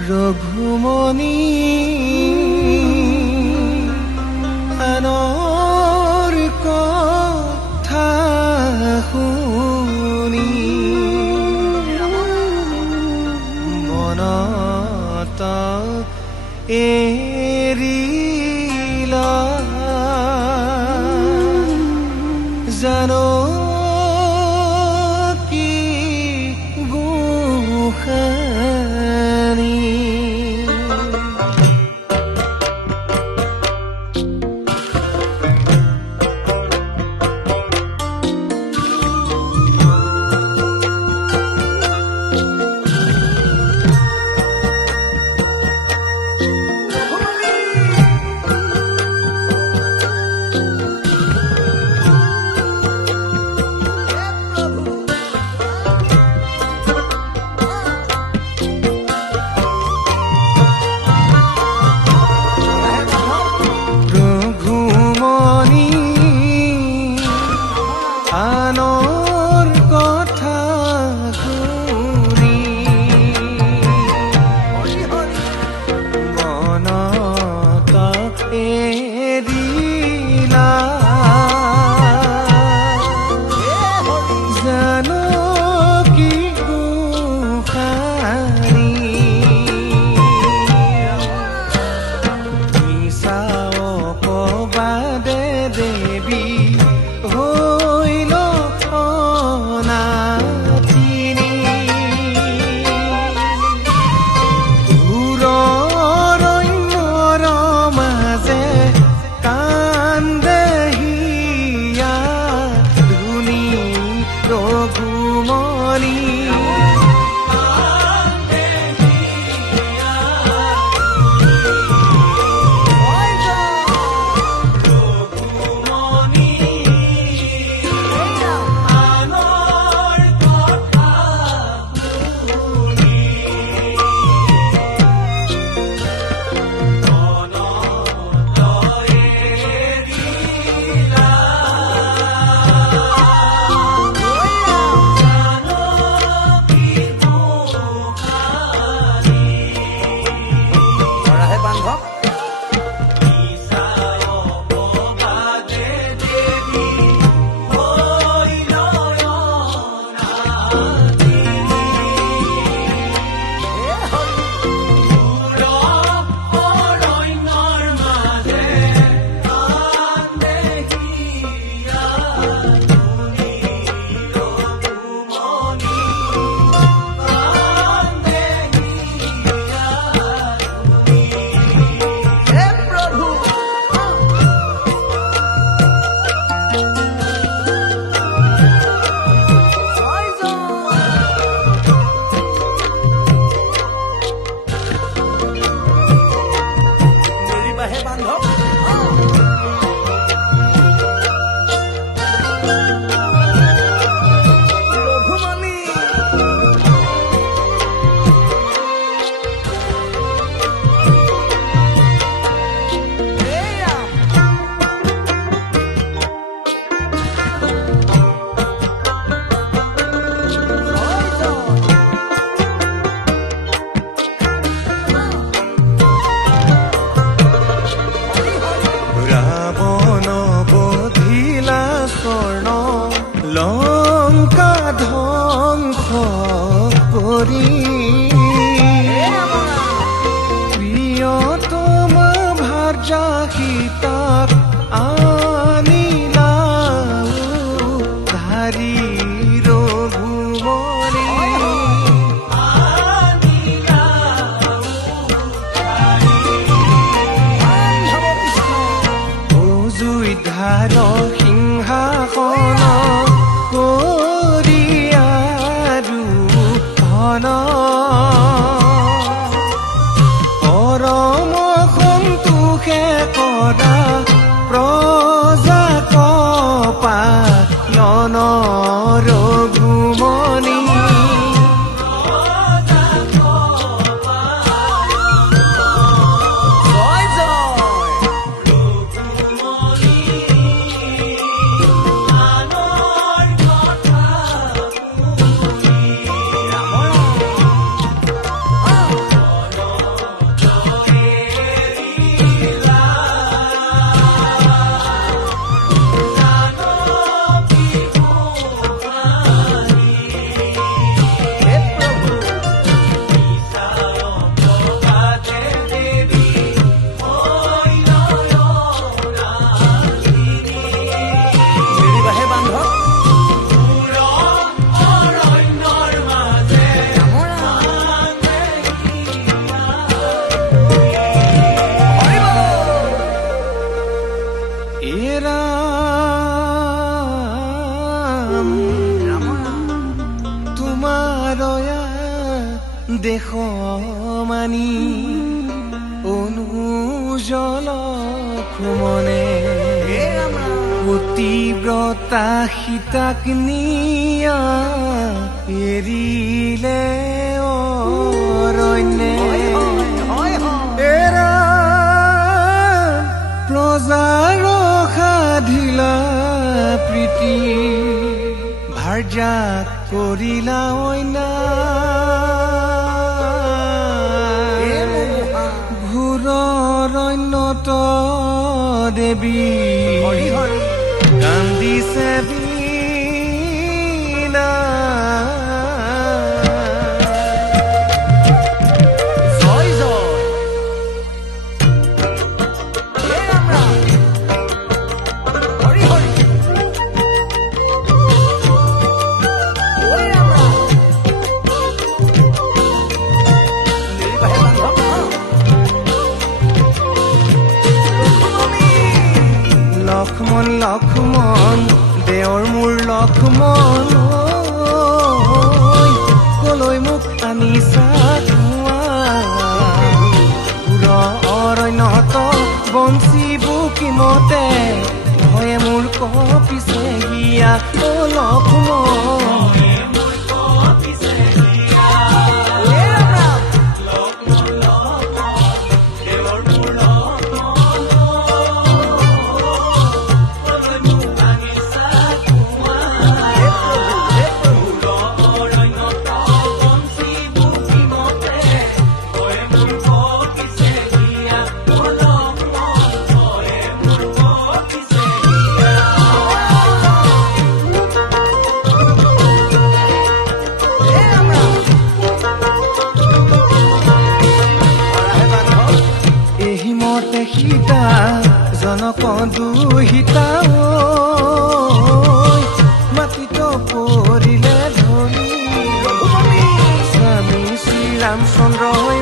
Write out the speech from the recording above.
ৰঘুমণি আনৰ কথা শুনি মনত এৰিলা জানো কি গোসানী আনৰ কথা শুনি মনত এৰিলা জানো কি গোসানী মিছা অপবাদে দেৱী হৈল অনাথিনী ঘোৰ অৰণ্যৰ মাজে কান্দে হিয়া ধুনী ৰঘুমণি লঙ্কা ধ্বংস কৰি প্ৰিয়তম ভাৰ্যা সীতাক আনিলা ধাৰি ৰঘুমণি অযোধ্যাৰ সিংহাসন কৰিয়াৰু ধন পৰম সন্তোষে কৰা প্ৰজাক পালন ৰঘুমণি বাৰয়া দেশ মানি অনুজল খুমনে পতিব্ৰতা সীতাক নিয়া এৰিলে অৰণ্যে এৰা প্ৰজাৰ সাধিলা প্ৰীতি ভাৰ্যাক কৰিলা অন্যা ঘোৰ অৰণ্যত দেৱী কান্দিছে বীণা জয় জয় হে ৰাম ৰাম হৰি হৰি ওই ৰাম ৰাম নিৰ্বাহে বান্ধব লক্ষ্মণ লক্ষ্মণ দেওৰ মোৰ লক্ষ্মণ ঐ, কলৈ মোক আনিছা পুৰ অৰণ্যত বঞ্চি বুকিমতে ভয়ে মোৰ কপিছে হিয়া অ লক্ষ্মণ হে রাম রাম হে প্রভু হে প্রভু হে রাম রাম হরে বান্ধব এহি মতে সীতা জনক দুহিতা ঐ, মাটিত পৰিলে ধৰি স্বামী শ্ৰীৰামচন্দ্ৰই